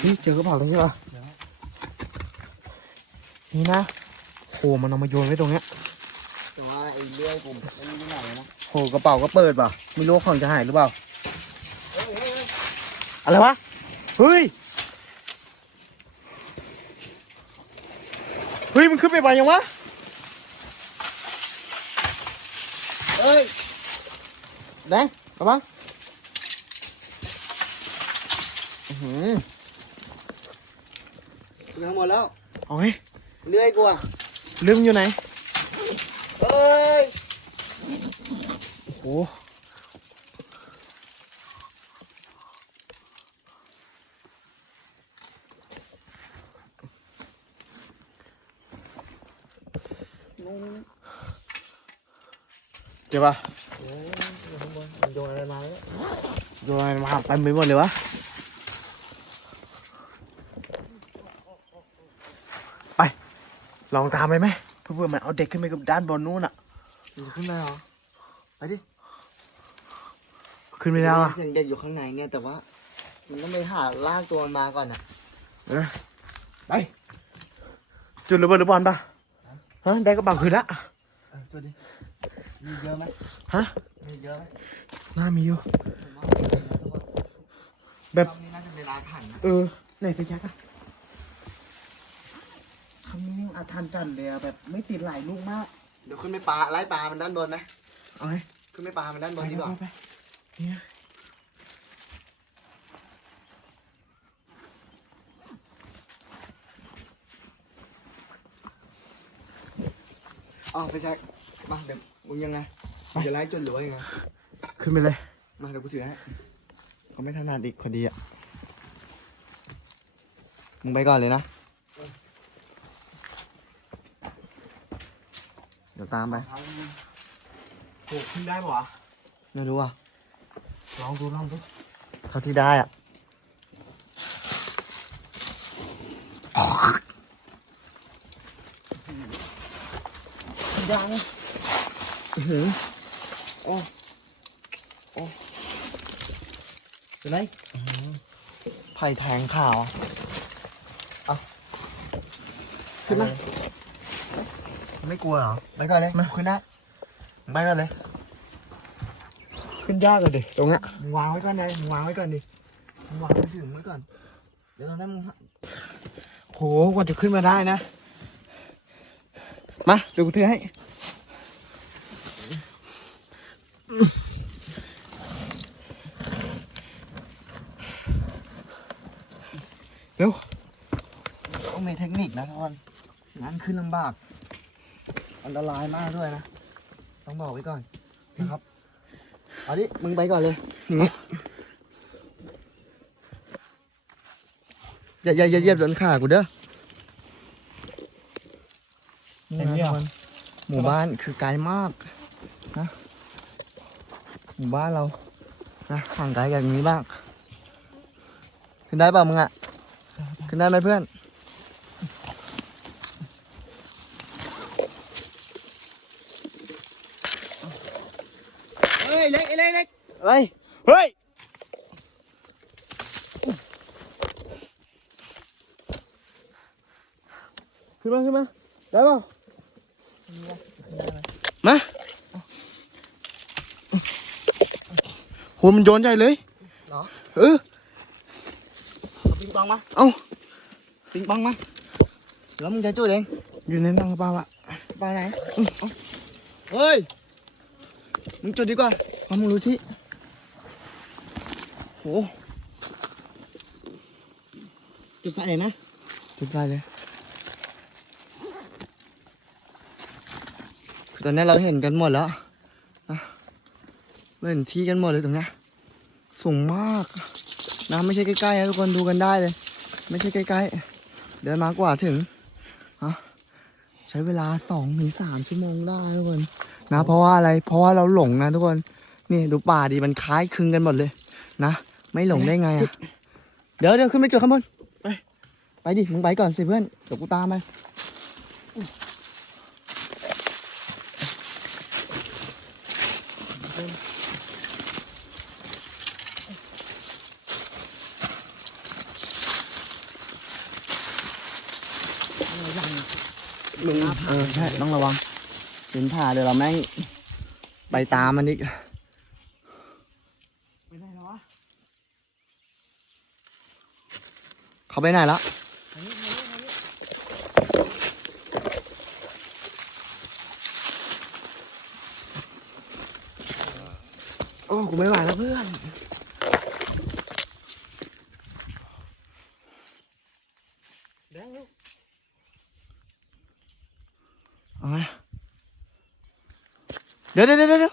เฮ้ยเจอกระเป๋าตรงนี้ปะนี่นะโหมันเอามาโยนไว้ตรงเนี้ยแต่ว่าไอ้เลื่อยผมไม่รู้ที่ไหนเลยนะโหกระเป๋าก็เปิดป่ะไม่รู้ว่าของจะหายหรือเปล่าอะไรวะเฮ้ยเฮ้ยมันขึ้นไปไหวยังวะเฮ้ยแดงกลับมาอื้อหือ ถึงทั้งหมดแล้วเอาไงเลื่อยกูอะลืมอยู่ไหนเฮ้ยโอ้โหนู่นเจ็บปะเฮ้ยอยู่ข้างบนมันโยนอะไรมาแล้วโดนอะไรมาเต็มไปหมดเลยวะ ไป ลองตามไปไหมเพื่อๆมันเอาเด็กขึ้นไปกับด้านบนนู้นอะอยู่ขึ้นมาเหรอ ไปดิขึ้นไม่ได้อะเสียงเด็กอยู่ข้างในเนี่ยแต่ว่ามันต้องไปหาลากตัวมันมาก่อนนะเออไป จุดระเบิดหรือบอลปะฮะได้กระเป๋าคืนละเออจุดดิมีเยอะไหมฮะมีเยอะไหมน่ามีอยู่ผมว่ามีเยอะนะทุกคนแบบรอบนี้น่าจะเป็นอาถรรพ์นะเออไหนไฟแช็กอะ ทำนี้อาทันจันเลยอะแบบไม่ติดหลายลูกมาก เดี๋ยวขึ้นไปปลาไล่ปลามันด้านบนไหมเอาไงขึ้นไปปลามันด้านบไปนดีกว่าไปไปเนี่ยอ๋อไปใช่มาเดี๋ยวมึงยังไงมึงจะไล่จนหรือว่ายังไง ขึ้นไปเลยมาเดี๋ยวกูถือให้เขาไม่ถนัดอีกพอดีอะ มึงไปก่อนเลยนะ ดี๋ยวตามไปโหขึ้นได้ปะวะไม่รู้อะลองดูลองดูเท่าที่ได้อะยังอื้อหือโอ้โอ้เป็นไรไผ่แทงข่าวอะเอาขึ้นมา ไม่กลัวเหรอ ไปก่อนเลยมาขึ้นได้ไปก่อนเลย ขึ้นยากเลยดิตรงเนี้ยมึงวางไว้ก่อนเลยมึงวางไว้ก่อนดิมึงวางไว้ถึงไว้ก่อน เดี๋ยวตอนนั้นมึงโหกว่าจะขึ้นมาได้นะ มาเดี๋ยวกูถือให้เร็วต้องมีเทคนิคนะทุกคนงั้นขึ้นลำบาก อันตรายมากด้วยนะ ต้องบอกไว้ก่อนนะครับเอาดิมึงไปก่อนเลยอย่างงี้อย่าอย่าอย่าเหยียบโดนขากูเด้อนี่อย่างนะนี้ทุเหรอกคนหมู่บ้านคือไกลมากนะหมู่บ้านเรานะห่างไกลจากอย่างนี้บ้างขึ้นได้เปล่ามึงอะขึ้นได้ไหมเพื่อน เฮ้ยเล็กเล็กเล็กเฮ้ยเฮ้ย ขึ้นมาขึ้นมา ได้เปล่ามาโหมันโยนใหญ่เลยเหรอ เออเอาปิงปองมา เอ้าปิงปองมา แล้วมึงจะจุดเอง อยู่ในนังกระเป๋าอะไปไหนอื้อเอาเฮ้ย มึงจุดดีกว่าเพรามึงรู้ที่โหจุดไฟนะจุดไฟเลยคือตอนนี้เราเห็นกันหมดแล้วนะเราเห็นที่กันหมดเลยตรงนี้สูงมากนะไม่ใช่ใกล้ๆนะทุกคนดูกันได้เลย ไม่ใช่ใกล้ๆ เดินมากว่าถึงใช้เวลาสองถึงสามชั่วโมงได้ทุกคน นะเพราะว่าอะไรเพราะว่าเราหลงนะทุกคนนี่ดูป่าดีมันคล้ายคลึงกันหมดเลย นะไม่หลงได้ไงอะเดี๋ยวเดี๋ยวขึ้นไปจุดข้างบนไปไปดิมึงไปก่อนสิเพื่อนเดี๋ยวกูตามไปมึงเออใช่ต้องระวัง เห็นผ่าเดี๋ยวเราแม่งไปตามมันอีกไปไหนแล้ววะเขาไปไหนแล้วทางนี้ทางนี้ทางนี้โอ้กูไม่ไหวแล้วเพื่อนแดงลูกเอาไงเดี๋ยว เดี๋ยวเดี๋ยวเดี๋ยว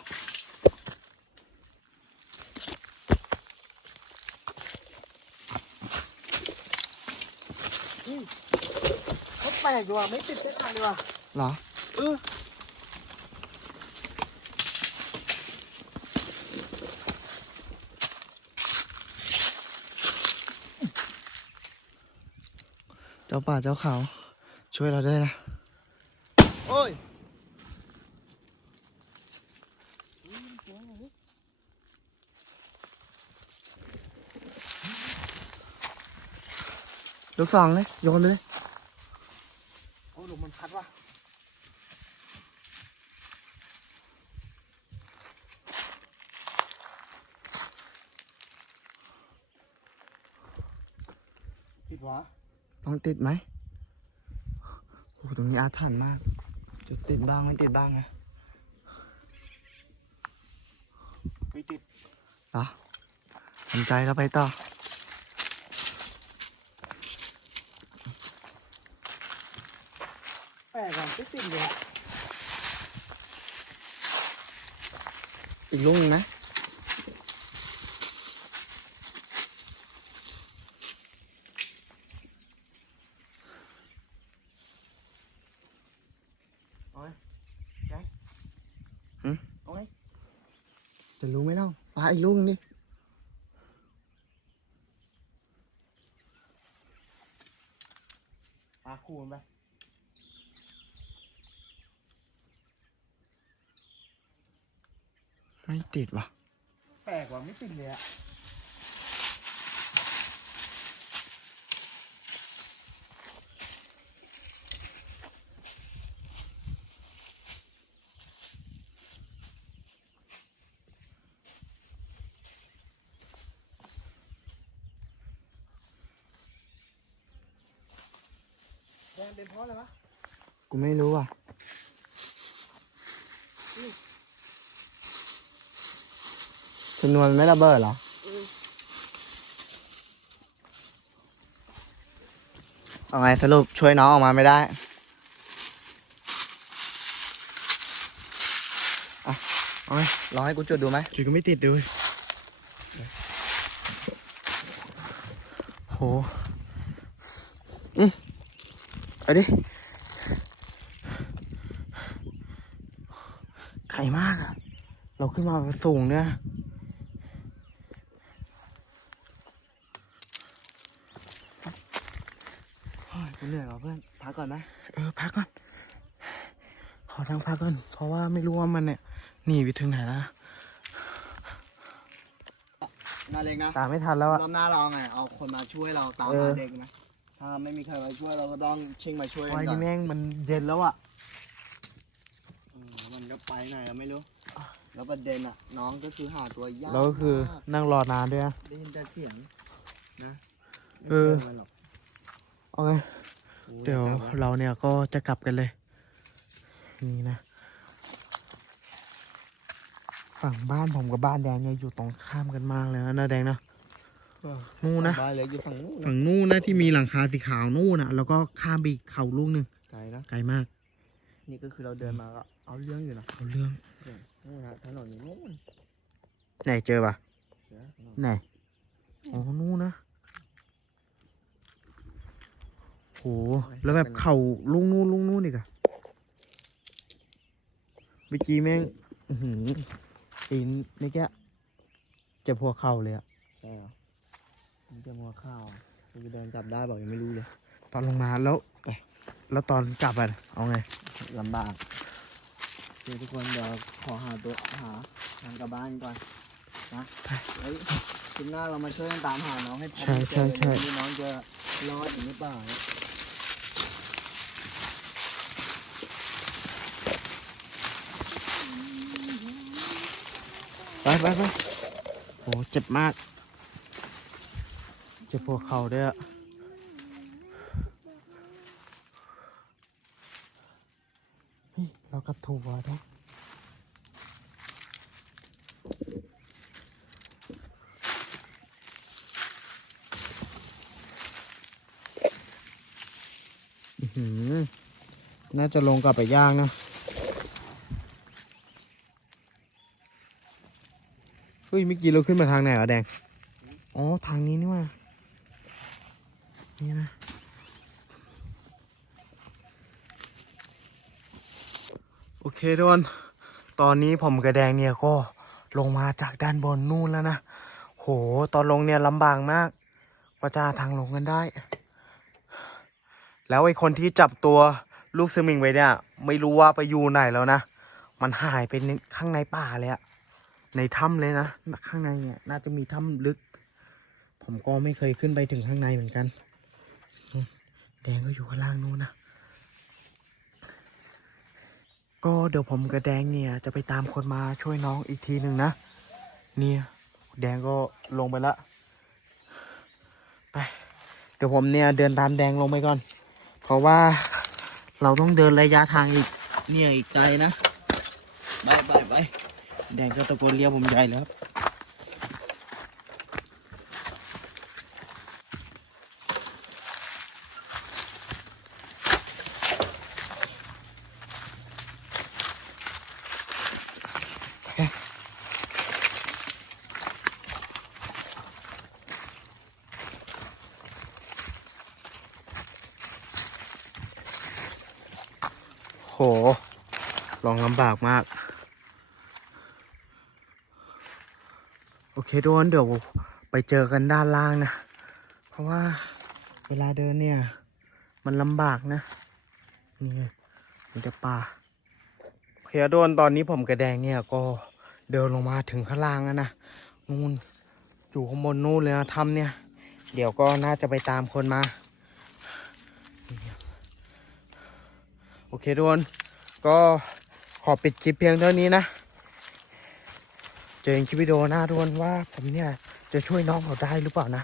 เขาแปลกดีว่ะไม่ติดเส้นทางดีว่ะเหรอเออเจ้าป่าเจ้าเขาช่วยเราด้วยนะ โอ้ย ลูกสองเลยโยนไปเลยโอ้ลมมันพัดว่ะติดวะต้องติดไหมโอ้โหตรงนี้อาถรรพ์มากจุดติดบ้างไม่ติดบ้างไงไม่ติดเหรอสนใจเราไปต่อ แปลกอะไม่ติดเลยอะอีกลูกหนึงนะเอาไงแดงหืมเอาไงจะรู้ไหมเล่าปลาอีกลูกหนึงดิปลาคูมันไป ไม่ติดว่ะ แปลกว่ะไม่ติดเลยอะแดงเป็นเพราะอะไรวะ กูไม่รู้อะ ชนวนไม่ระเบิดเหรอเอาไงสรุปช่วยน้องออกมาไม่ได้อะเอาไงลองให้กูจุดดูไหมจุดก็ไม่ติดดูโหอืมไปดิไกลมากอะเราขึ้นมาแบบสูงเนี่ย เฮ้ยกูเหนื่อยว่ะเพื่อนพักก่อนไหมเออพักก่อน ขอทางพักก่อน เพราะว่าไม่รู้ว่ามันเนี่ยหนีไปถึงไหนแล้วนาเล็กนะตามไม่ทันแล้วอะรอบหน้าเราไงเอาคนมาช่วยเราตามเออหาเด็กนะถ้าไม่มีใครมาช่วยเราก็ต้องชิงมาช่วยกัไอ้นก่อนี่นแม่งมันเย็นแล้วอะอืมมันก็ไปไหนเราไม่รู้แล้วประเด็นอะน้องก็คือหาตัวยากแล้วก็คือมากนั่งรอนานด้วยนะได้ยินแต่เสียงนะเออไม่จมันหรอกโอ เคโอ้เดี๋ยวแต่าเราเนี่ยก็จะกลับกันเลย นี่นะ ฝั่งบ้านผมกับบ้านแดงเนี่ยอยู่ตรงข้ามกันมากเลยนะนะแดงนะเออนู่นนะบ้านเล็กอยู่ฝั่งนู้นนะฝั่งนู่นนะที่มีหลังคาสีขาวนู่นนะแล้วก็ข้ามไปอีกเขาลูกหนึ่งไกลนะไกลมาก นี่ก็คือเราเดินมาก็เอาเรื่องอยู่นะเอาเรื่องนู่นนะถนนอยู่นู่นไหนเจอปะเดี๋ยวถนนไหนอ๋อนู่นนะ โหแล้วแบบเข่าลุงนู่นลุงนู่นอีกอะเมื่อกี้แม่งอื้อหือตีนนี่แกเจ็บหัวเข่าเลยอะใช่เหรอมันจะมัวข้าวกูจะเดินกลับได้บอกยังไม่รู้เลย ตอนลงมาแล้วแล้วตอนกลับอะเอาไงลำบากเดี๋ยวทุกคนเดี๋ยวขอหาตัวหาทางกลับบ้านก่อนนะเฮ้ยคลิปหน้าเรามาช่วยกันตามหาน้องให้พบใช่ให้เจอใช่เลยใช่ว่าน้องจะรอดอยู่หรือเปล่า ไปไปไปโอ้เจ็บมาก เจ็บหัวเข่าด้วยอะเรากับถูกว่ะแดงอื้อหือน่าจะลงกลับไปย่างนะ เฮ้ยเมื่อกี้เราขึ้นมาทางไหนวะแดง อ๋อทางนี้นี่ว่า นี่นะ โอเคทุกคน ตอนนี้ผมกับแดงเนี่ยก็ลงมาจากด้านบนนู่นแล้วนะ โห ตอนลงเนี่ยลำบากมากกว่าจะหาทางลงกันได้ แล้วไอ้คนที่จับตัวลูกสมิงไว้เนี่ย ไม่รู้ว่าไปอยู่ไหนแล้วนะ มันหายไปในข้างในป่าเลยอะ ในถ้ำเลยนะข้างในเนี่ยน่าจะมีถ้ำลึก ผมก็ไม่เคยขึ้นไปถึงข้างในเหมือนกัน แดงก็อยู่ข้างล่างนู้นนะก็เดี๋ยวผมกับแดงเนี่ยจะไปตามคนมาช่วยน้องอีกทีหนึ่งนะ เนี่ยแดงก็ลงไปละไปเดี๋ยวผมเนี่ยเดินตามแดงลงไปก่อน เพราะว่าเราต้องเดินระยะทางอีกเนี่ยอีกไกลนะไปไปไป แดงก็ตะโกนเรียกผมใหญ่แล้วครับโห ลองลำบากมาก โอ เคทุกคนเดี๋ยวไปเจอกันด้านล่างนะ เพราะว่าเวลาเดินเนี่ย มันลำบากนะ นี่มันจะป่าโอเคทุกคนตอนนี้ผมกับแดงเนี่ยก็เดินลงมาถึงข้างล่างแล้วนะนู่นอยู่ข้างบนนู่นเลยนะถ้ำเนี่ย เดี๋ยวก็น่าจะไปตามคนมา โอเคทุกคนก็ขอปิดคลิปเพียงเท่านี้นะ เจอกันคลิปวิดีโอหน้าทุกคนว่าผมเนี่ยจะช่วยน้องเขาได้หรือเปล่านะ